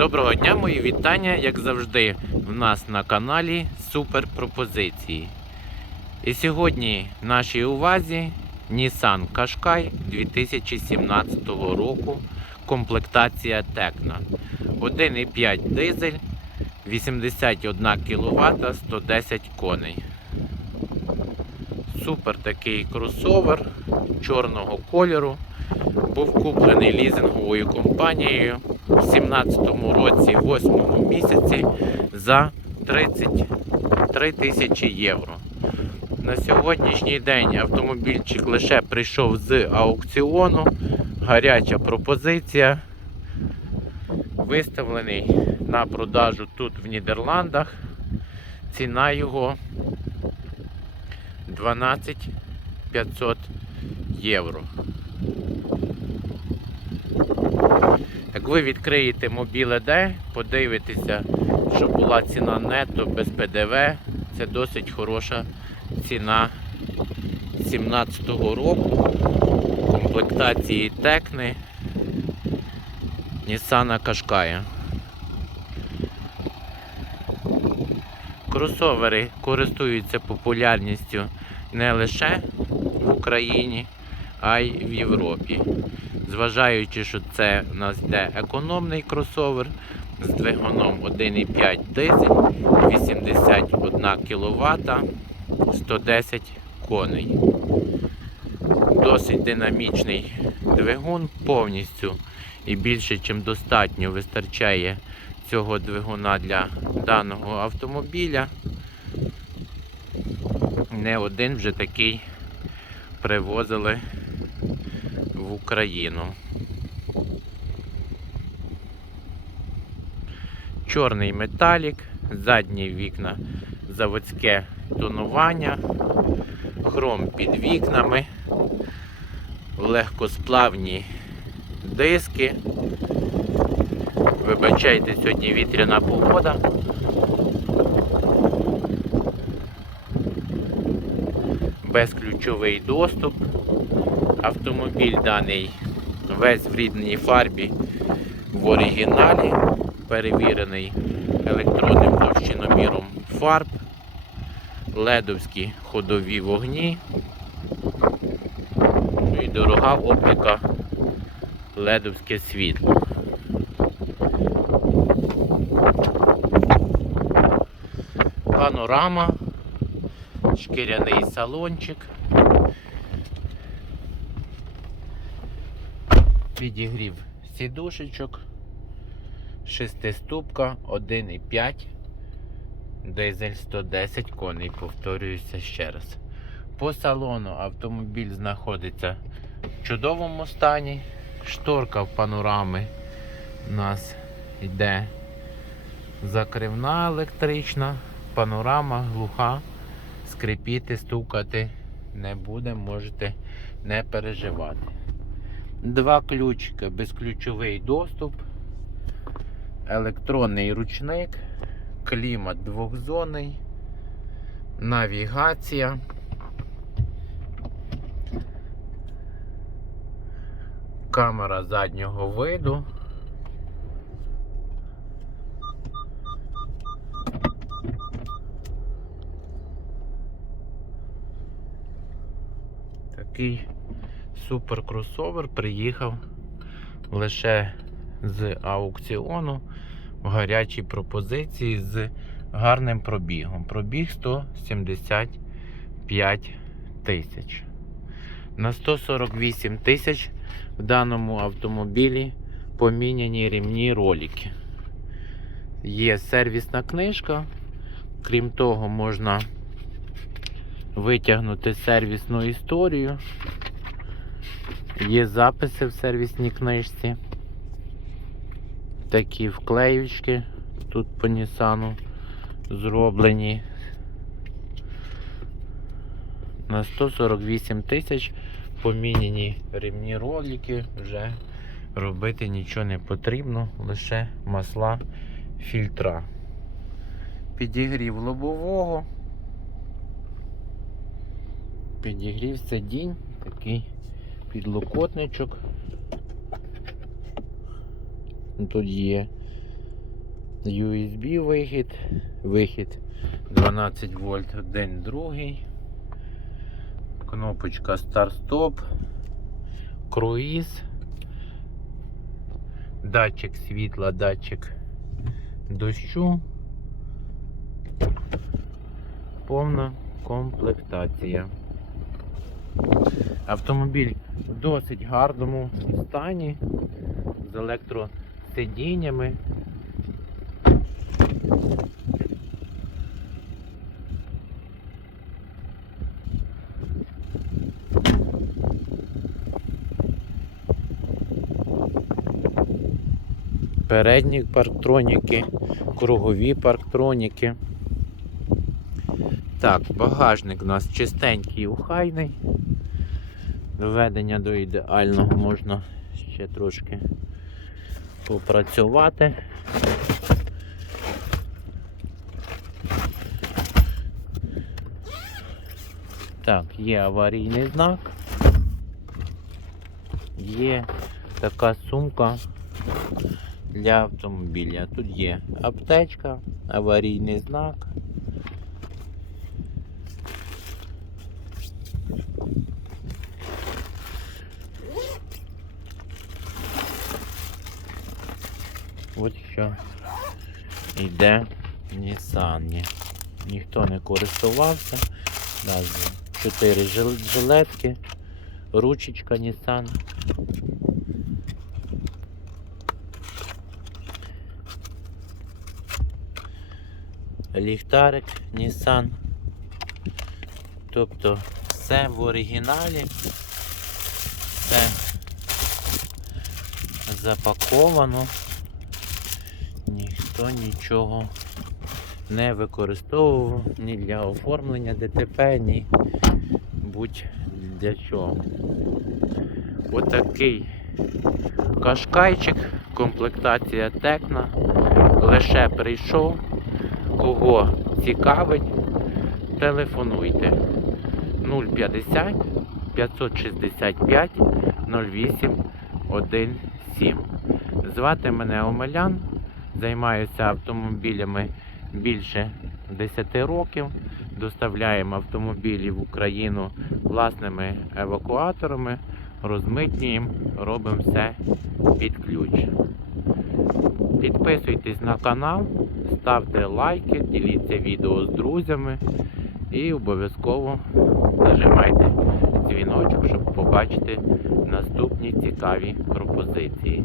Доброго дня, мої вітання, як завжди, в нас на каналі Супер Пропозиції. І сьогодні в нашій увазі Nissan Qashqai 2017 року. Комплектація Tecna. 1,5 дизель, 81 кВт, 110 коней. Супер такий кросовер чорного кольору. Був куплений лізинговою компанією у 2017 році, 8 місяці за 33 тисячі євро. На сьогоднішній день автомобільчик лише прийшов з аукціону. Гаряча пропозиція. Виставлений на продажу тут в Нідерландах. Ціна його 12 500 євро. Ви відкриєте Mobile D, подивитеся, що була ціна нетто без ПДВ, це досить хороша ціна 2017 року комплектації Текни Nissan Qashqai. Кросовери користуються популярністю не лише в Україні, а й в Європі. Зважаючи, що це у нас йде економний кросовер з двигуном 1,5 дизель, 81 кВт, 110 коней. Досить динамічний двигун повністю і більше, ніж достатньо вистачає цього двигуна для даного автомобіля. Не один вже такий привозили в Україну. Чорний металік, задні вікна, заводське тонування, хром під вікнами, легкосплавні диски. Вибачайте, сьогодні вітряна погода. Безключовий доступ. Автомобіль даний весь в рідній фарбі в оригіналі, перевірений електронним товщиноміром фарб, ледовські ходові вогні. Ну і дорога оптика ледовське світло. Панорама, шкіряний салончик. Підігрів сідушечок, шестиступка, 1,5, дизель 110 коней, повторююся ще раз. По салону автомобіль знаходиться в чудовому стані. Шторка в панорами у нас йде закривна електрична, панорама глуха, скрипіти, стукати не буде, можете не переживати. Два ключики, безключовий доступ, електронний ручник, клімат двохзонний, навігація. Камера заднього виду. Такий супер кросовер приїхав лише з аукціону в гарячій пропозиції з гарним пробігом. Пробіг 175 тисяч. На 148 тисяч в даному автомобілі поміняні рівні ролики. Є сервісна книжка, крім того, можна витягнути сервісну історію. Є записи в сервісній книжці. Такі вклеючки тут по Нісану зроблені. На 148 тисяч поміняні ремні ролики, вже робити нічого не потрібно, лише масла фільтра. Підігрів лобового. Підігрів сидінь, такий підлокотничок. Тут є USB вихід, вихід 12 вольт, один другий. Кнопочка старт-стоп, круїз, датчик світла, датчик дощу. Повна комплектація. Автомобіль в досить гарному стані з електросидіннями. Передні парктроніки, кругові парктроніки. Так, багажник у нас чистенький і ухайний. Доведення до ідеального можна ще трошки попрацювати. Так, є аварійний знак. Є така сумка для автомобіля. Тут є аптечка, аварійний знак. От що йде Nissan. Ніхто не користувався. Чотири жилетки, ручечка Nissan. Ліхтарик Nissan. Тобто все в оригіналі. Все запаковано. Ніхто нічого не використовував ні для оформлення ДТП, ні будь для чого. Отакий кашкайчик, комплектація Текна. Лише прийшов. Кого цікавить, телефонуйте 050 565 08 17. Звати мене Омелян. Займаюся автомобілями більше 10 років. Доставляємо автомобілі в Україну власними евакуаторами, розмитнюємо, робимо все під ключ. Підписуйтесь на канал, ставте лайки, діліться відео з друзями і обов'язково нажимайте дзвіночок, щоб побачити наступні цікаві пропозиції.